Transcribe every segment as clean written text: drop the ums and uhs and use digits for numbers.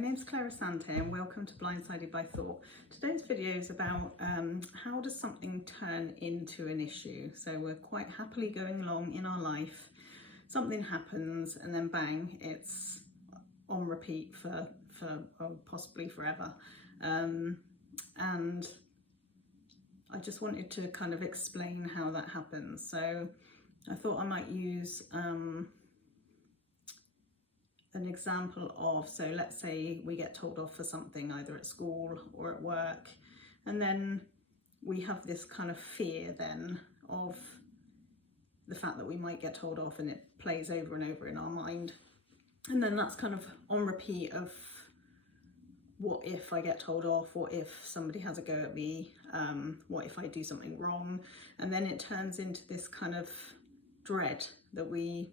my name's Clara Sante and welcome to Blindsided by Thought. Today's video is about how does something turn into an issue. So we're quite happily going along in our life, something happens and then bang, it's on repeat for possibly forever. And I just wanted to kind of explain how that happens. So I thought I might use an example of, so let's say we get told off for something either at school or at work, and then we have this kind of fear then of the fact that we might get told off, and it plays over and over in our mind, and then that's kind of on repeat of what if I get told off, what if somebody has a go at me, what if I do something wrong, and then it turns into this kind of dread that we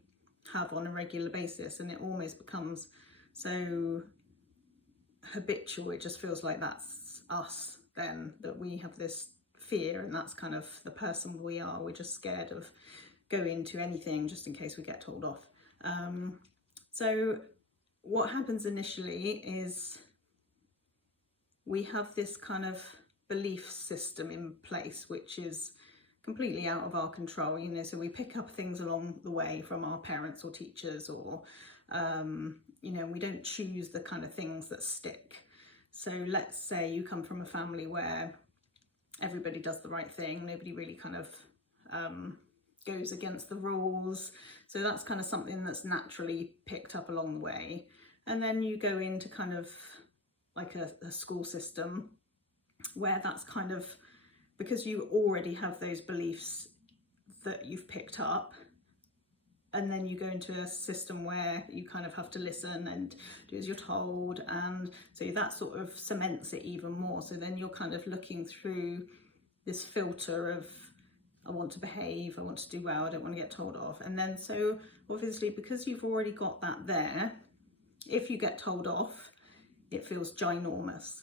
have on a regular basis, and it almost becomes so habitual, it just feels like that's us then, that we have this fear and that's kind of the person we are. We're just scared of going to anything just in case we get told off. So what happens initially is we have this kind of belief system in place which is completely out of our control, you know, so we pick up things along the way from our parents or teachers, or you know, we don't choose the kind of things that stick. So let's say you come from a family where everybody does the right thing, nobody really kind of goes against the rules, so that's kind of something that's naturally picked up along the way. And then you go into kind of like a school system where that's kind of, because you already have those beliefs that you've picked up, and then you go into a system where you kind of have to listen and do as you're told, and so that sort of cements it even more. So then you're kind of looking through this filter of, I want to behave, I want to do well, I don't want to get told off. And then so obviously because you've already got that there, if you get told off, it feels ginormous.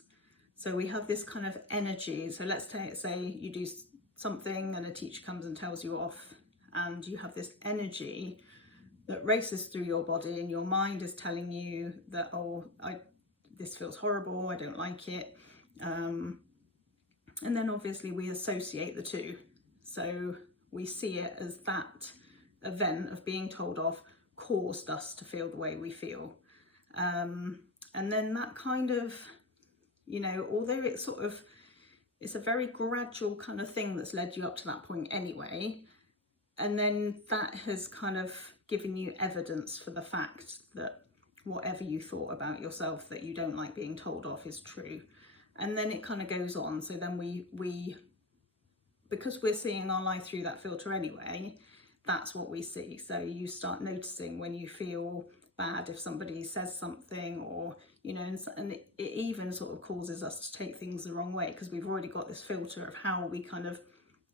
So we have this kind of energy. So let's say you do something and a teacher comes and tells you off, and you have this energy that races through your body, and your mind is telling you that, oh, this feels horrible, I don't like it. And then obviously we associate the two. So we see it as that event of being told off caused us to feel the way we feel. And then that kind of, you know, although it's a very gradual kind of thing that's led you up to that point anyway, and then that has kind of given you evidence for the fact that whatever you thought about yourself that you don't like being told off is true. And then it kind of goes on. So then we because we're seeing our life through that filter anyway, that's what we see. So you start noticing when you feel bad if somebody says something, or you know, and it even sort of causes us to take things the wrong way, because we've already got this filter of how we kind of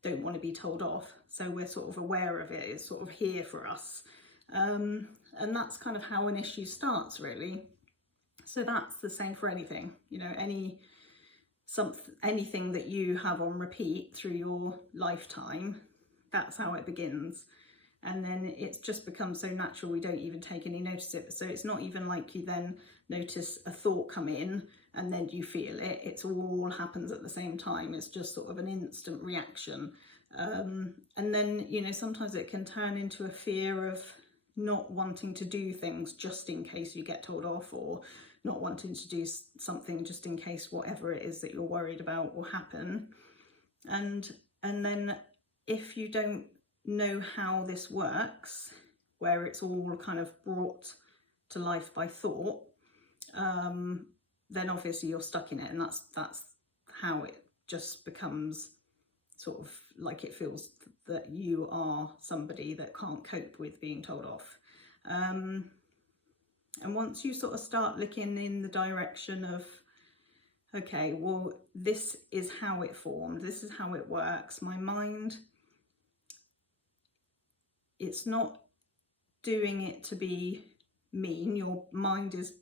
don't want to be told off, so we're sort of aware of it, it's sort of here for us, and that's kind of how an issue starts, really. So that's the same for anything, you know, anything that you have on repeat through your lifetime, that's how it begins. And then it's just become so natural we don't even take any notice of it. So it's not even like you then notice a thought come in and then you feel it. It's all happens at the same time. It's just sort of an instant reaction. And then, you know, sometimes it can turn into a fear of not wanting to do things just in case you get told off, or not wanting to do something just in case whatever it is that you're worried about will happen. And then if you don't know how this works, where it's all kind of brought to life by thought, then obviously you're stuck in it, and that's how it just becomes sort of like, it feels that you are somebody that can't cope with being told off. And once you sort of start looking in the direction of, okay, well, this is how it formed, this is how it works, my mind, it's not doing it to be mean. Your mind is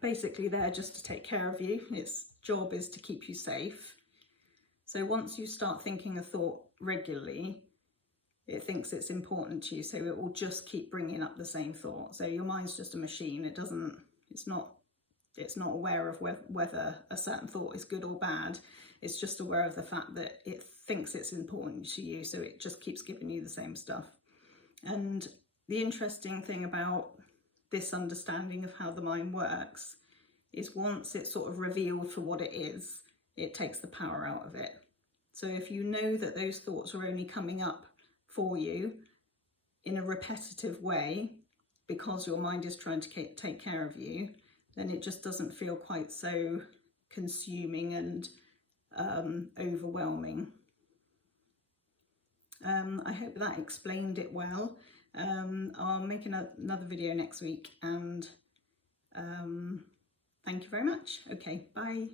basically there just to take care of you. Its job is to keep you safe. So once you start thinking a thought regularly, it thinks it's important to you, so it will just keep bringing up the same thought. So your mind's just a machine. It's not It's not aware of whether a certain thought is good or bad. It's just aware of the fact that it thinks it's important to you, so it just keeps giving you the same stuff. And the interesting thing about this understanding of how the mind works is once it's sort of revealed for what it is, it takes the power out of it. So if you know that those thoughts are only coming up for you in a repetitive way because your mind is trying to take care of you, then it just doesn't feel quite so consuming and overwhelming. I hope that explained it well. I'll make another video next week, and thank you very much. Okay, bye.